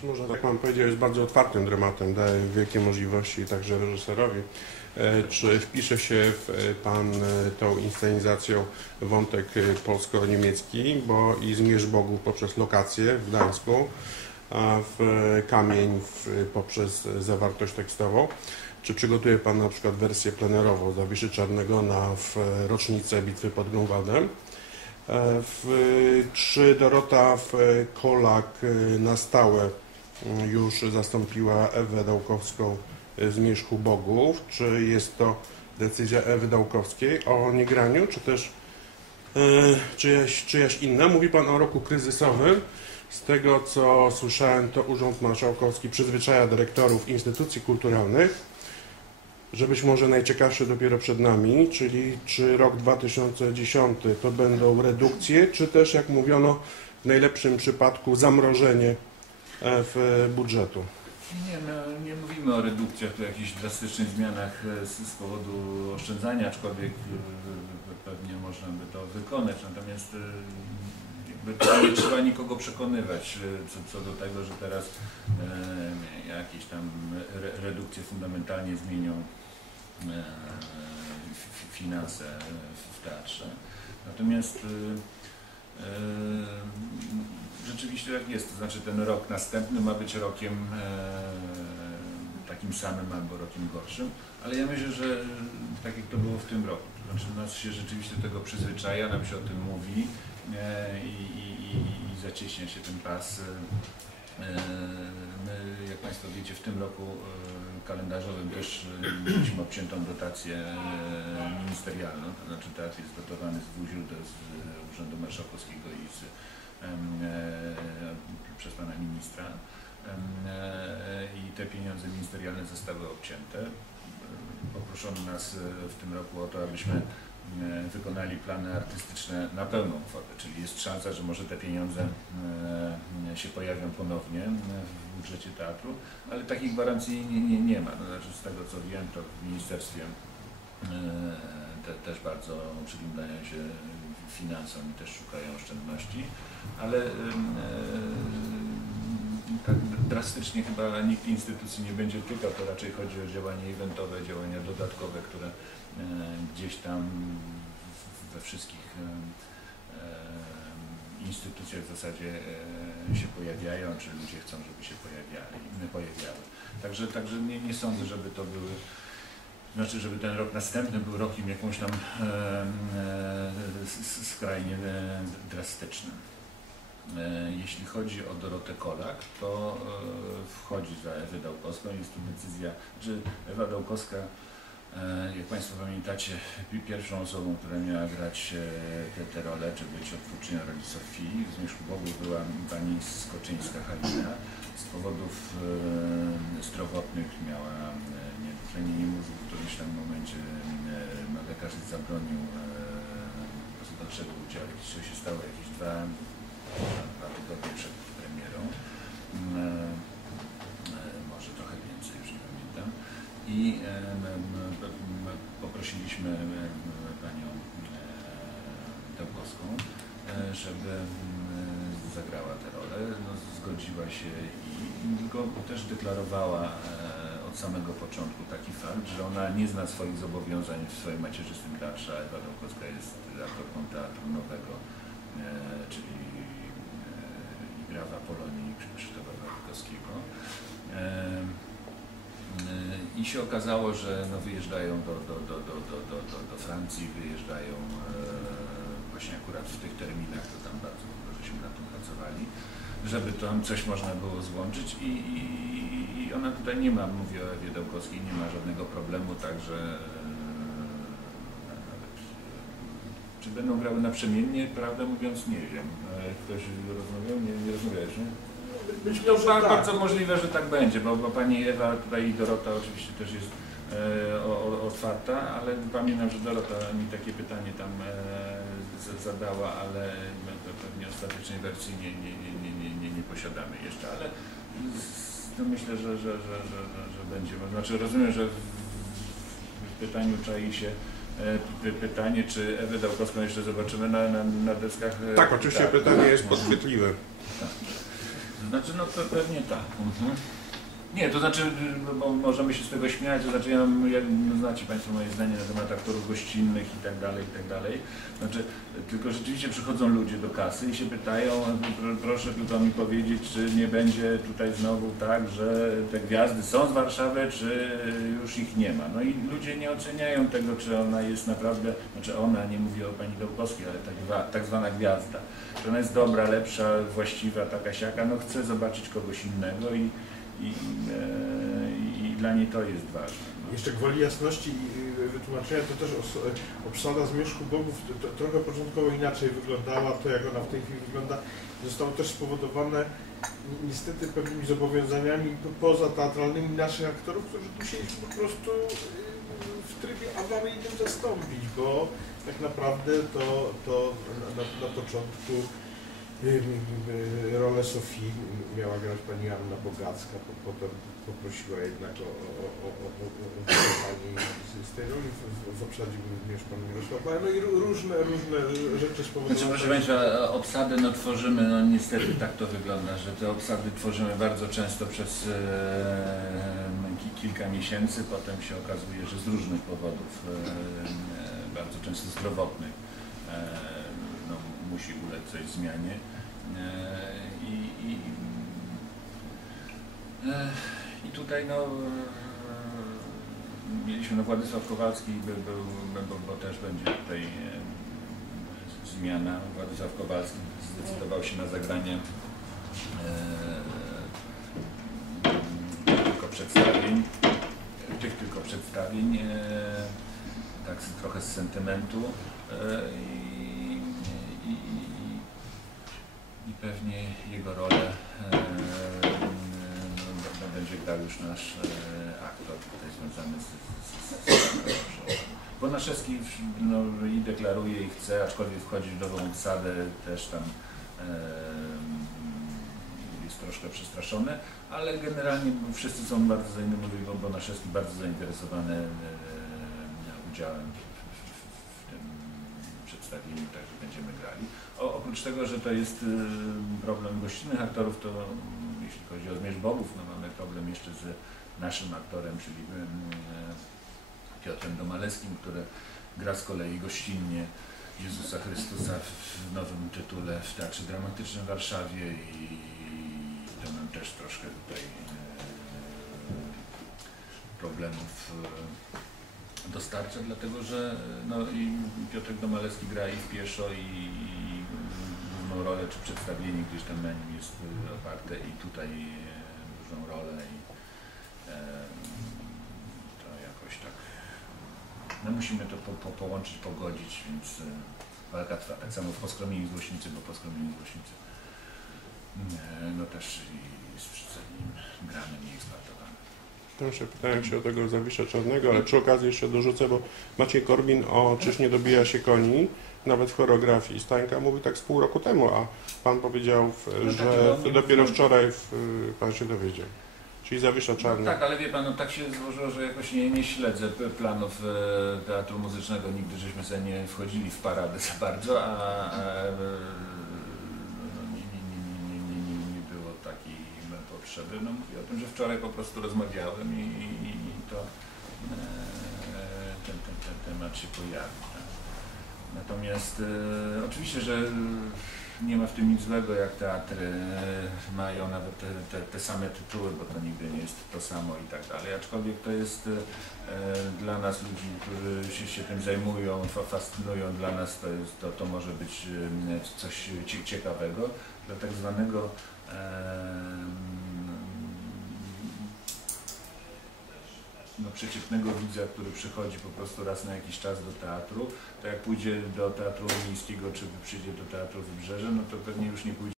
Czy można tak mam powiedzieć, jest bardzo otwartym dramatem, daje wielkie możliwości także reżyserowi. E, Czy wpisze się w e, Pan e, tą inscenizacją wątek polsko-niemiecki, bo i Zmierz Bogów poprzez lokację w Gdańsku, a w Kamień w, poprzez zawartość tekstową. Czy przygotuje Pan na przykład wersję plenerową Zawiszy Czarnego na w rocznicę bitwy pod Grunwaldem? Czy Dorota w Kolak na stałe już zastąpiła Ewę Dałkowską z Zmierzchu Bogów? Czy jest to decyzja Ewy Dałkowskiej o niegraniu, czy też e, czyjaś, czyjaś inna? Mówi Pan o roku kryzysowym. Z tego, co słyszałem, to Urząd Marszałkowski przyzwyczaja dyrektorów instytucji kulturalnych, że być może najciekawsze dopiero przed nami, czyli czy rok 2010 to będą redukcje, czy też, jak mówiono, w najlepszym przypadku zamrożenie w budżetu. Nie, no, nie mówimy o redukcjach, tu jakichś drastycznych zmianach e, z, powodu oszczędzania, aczkolwiek e, pewnie można by to wykonać. Natomiast e, jakby nie trzeba nikogo przekonywać e, co, co do tego, że teraz e, jakieś tam re, redukcje fundamentalnie zmienią e, finanse w teatrze. Natomiast e, e, rzeczywiście tak jest, to znaczy ten rok następny ma być rokiem e, takim samym albo rokiem gorszym, ale ja myślę, że tak jak to było w tym roku, to znaczy nas się rzeczywiście do tego przyzwyczaja, nam się o tym mówi e, i, i, i, zacieśnia się ten pas. My, jak Państwo wiecie, w tym roku kalendarzowym też e, mieliśmy obciętą dotację e, ministerialną, to znaczy teatr jest dotowany z dwóch źródeł, z e, Urzędu Marszałkowskiego i z, e, przez Pana Ministra. E, I te pieniądze ministerialne zostały obcięte. Poproszono nas w tym roku o to, abyśmy wykonali plany artystyczne na pełną kwotę, czyli jest szansa, że może te pieniądze e, się pojawią ponownie e, w budżecie teatru, ale takich gwarancji nie, nie, nie ma. To znaczy z tego co wiem, to w ministerstwie e, te, też bardzo przyglądają się finansom i też szukają oszczędności, ale e, tak drastycznie chyba nikt instytucji nie będzie tykał, to raczej chodzi o działania eventowe, działania dodatkowe, które e, gdzieś tam we wszystkich e, e, instytucjach w zasadzie się pojawiają, czy ludzie chcą, żeby się pojawiali, pojawiały. Także, także nie, nie sądzę, żeby to były znaczy, żeby ten rok następny był rokiem jakąś tam e, e, skrajnie drastycznym. E, Jeśli chodzi o Dorotę Kolak, to e, wchodzi za Ewę Dałkowską. Jest to decyzja, że Ewa Dałkowska, e, jak Państwo pamiętacie, pi- pierwszą osobą, która miała grać te, te role, czy być odtwórczynią roli Sofii, w Zmierzchu Bogów była pani Skoczyńska Halina. Z powodów zdrowotnych miała niedotlenienie mózgu, w którymś tam momencie lekarz zabronił dalszego udziału. Co się stało jakieś dwa dwa tygodnie przed premierą, Mm, e, może trochę więcej, już nie pamiętam. I e, poprosiliśmy e, panią e, Dałkowską, e, żeby zagrała tę rolę. No, zgodziła się i tylko też deklarowała e, od samego początku taki fakt, że ona nie zna swoich zobowiązań w swoim macierzystym teatrze, Ewa Dałkowska jest aktorką teatru nowego, e, czyli i gra w Apolonii Krzysztofa Wawrykowskiego. E, I się okazało, że no, wyjeżdżają do, do, do, do, do, do, do, do Francji, wyjeżdżają e, właśnie akurat w tych terminach, to tam bardzo żeśmy nad tym pracowali, żeby tam coś można było złączyć i, i, i ona tutaj nie ma, mówię o Ewie nie ma żadnego problemu, także czy będą grały naprzemiennie, prawdę mówiąc nie wiem. E, Ktoś rozmawiał? Nie, nie rozmawiałeś, nie? Być To ba- tak. bardzo możliwe, że tak będzie, bo, bo pani Ewa tutaj i Dorota oczywiście też jest e, o, o, otwarta, ale pamiętam, że Dorota mi takie pytanie tam e, zadała, ale pe- pewnie ostatecznej wersji nie, nie, nie, nie, nie, nie, posiadamy jeszcze, ale no myślę, że, że, że, że, że, że będzie. Znaczy rozumiem, że w, pytaniu czai się pytanie, czy Ewę Dałkowską jeszcze zobaczymy na, na, na deskach. e, Tak, oczywiście teatru. pytanie jest podchwytliwe. Znaczy, no to pewnie tak. Mhm. Nie, to znaczy, bo możemy się z tego śmiać, to znaczy, ja, ja, no, znacie Państwo moje zdanie na temat aktorów gościnnych i tak dalej, i tak dalej. Znaczy, tylko rzeczywiście przychodzą ludzie do kasy i się pytają, pr- proszę tylko mi powiedzieć, czy nie będzie tutaj znowu tak, że te gwiazdy są z Warszawy, czy już ich nie ma. No i ludzie nie oceniają tego, czy ona jest naprawdę, znaczy ona, nie mówię o Pani Dołkowskiej, ale tak, tak zwana gwiazda. Czy ona jest dobra, lepsza, właściwa, taka siaka, no chce zobaczyć kogoś innego i i dla niej to jest ważne. No. Jeszcze gwoli jasności i wytłumaczenia, to też obsada Zmierzchu Bogów to, to, trochę początkowo inaczej wyglądała, to jak ona w tej chwili wygląda, zostało też spowodowane ni- niestety pewnymi zobowiązaniami po- pozateatralnymi naszych aktorów, którzy musieliśmy po prostu y, w trybie, a mamy innym zastąpić, bo tak naprawdę to, to na, na, początku rolę Sofii miała grać pani Anna Bogacka, po, potem poprosiła jednak o, o, o, o, o, z, tej roli, w, w, w obsadzie był również pan Mirosław no i ró- różne, różne rzeczy spowodowały. Znaczy, proszę Państwa, obsady no, tworzymy, no niestety tak to wygląda, że te obsady tworzymy bardzo często przez e, ki- kilka miesięcy, potem się okazuje, że z różnych powodów, e, e, bardzo często zdrowotnych, e, musi ulec coś zmianie. E, i, i, e, I tutaj no, e, mieliśmy no, Władysław Kowalski, był, był, bo, bo też będzie tutaj e, zmiana. Władysław Kowalski zdecydował się na zagranie e, tylko przedstawień, tych tylko przedstawień, e, tak trochę z sentymentu jego rolę e, no, będzie grał już nasz e, aktor tutaj związany z, z, z, z no, i deklaruje i chce, aczkolwiek wchodzi w nową obsadę, też tam e, jest troszkę przestraszony, ale generalnie wszyscy są bardzo bo Bonaszewski bardzo zainteresowany e, udziałem także będziemy grali. O, oprócz tego, że to jest e, problem gościnnych aktorów, to mm, jeśli chodzi o Zmierzch Bogów, no mamy problem jeszcze z naszym aktorem, czyli e, Piotrem Domalewskim, który gra z kolei gościnnie Jezusa Chrystusa w nowym tytule w Teatrze Dramatycznym w Warszawie i to nam też troszkę tutaj problemów dostarcza, dlatego że no, i Piotrek Domalewski gra i pieszo i, i główną rolę czy przedstawienie gdzieś tam nim jest e, oparte i tutaj e, dużą rolę i e, to jakoś tak no musimy to po, po, połączyć, pogodzić, więc e, walka trwa. Tak samo w Poskromieniu Złośnicy, bo Poskromieniu Złośnicy no też i z przedstawieniem granym i eksploatowanym. Proszę, pytałem się o tego Zawisza Czarnego, ale przy okazji jeszcze dorzucę, bo Maciej Korbin o Czyż nie dobija się koni, nawet w choreografii Stańka mówi tak z pół roku temu, a Pan powiedział, No tak, że bo nie dopiero wczoraj w, Pan się dowiedział. Czyli Zawisza Czarny. No tak, ale wie Pan, no tak się złożyło, że jakoś nie, nie śledzę planów e, teatru muzycznego. Nigdy żeśmy sobie nie wchodzili w paradę za bardzo, a, a e, potrzeby. No mówię o tym, że wczoraj po prostu rozmawiałem i, i, i to e, ten, ten, ten temat się pojawił. Tak. Natomiast e, oczywiście, że nie ma w tym nic złego, jak teatry e, mają nawet te, te, te same tytuły, bo to nigdy nie jest to samo i tak dalej. Aczkolwiek to jest e, dla nas ludzi, którzy się, się tym zajmują, fa- fascynują, dla nas to, jest, to, to może być e, coś cie- ciekawego. Dla tak zwanego em, no, przeciętnego widza, który przychodzi po prostu raz na jakiś czas do teatru, to jak pójdzie do teatru miejskiego, czy przyjdzie do teatru Wybrzeże, no to pewnie już nie pójdzie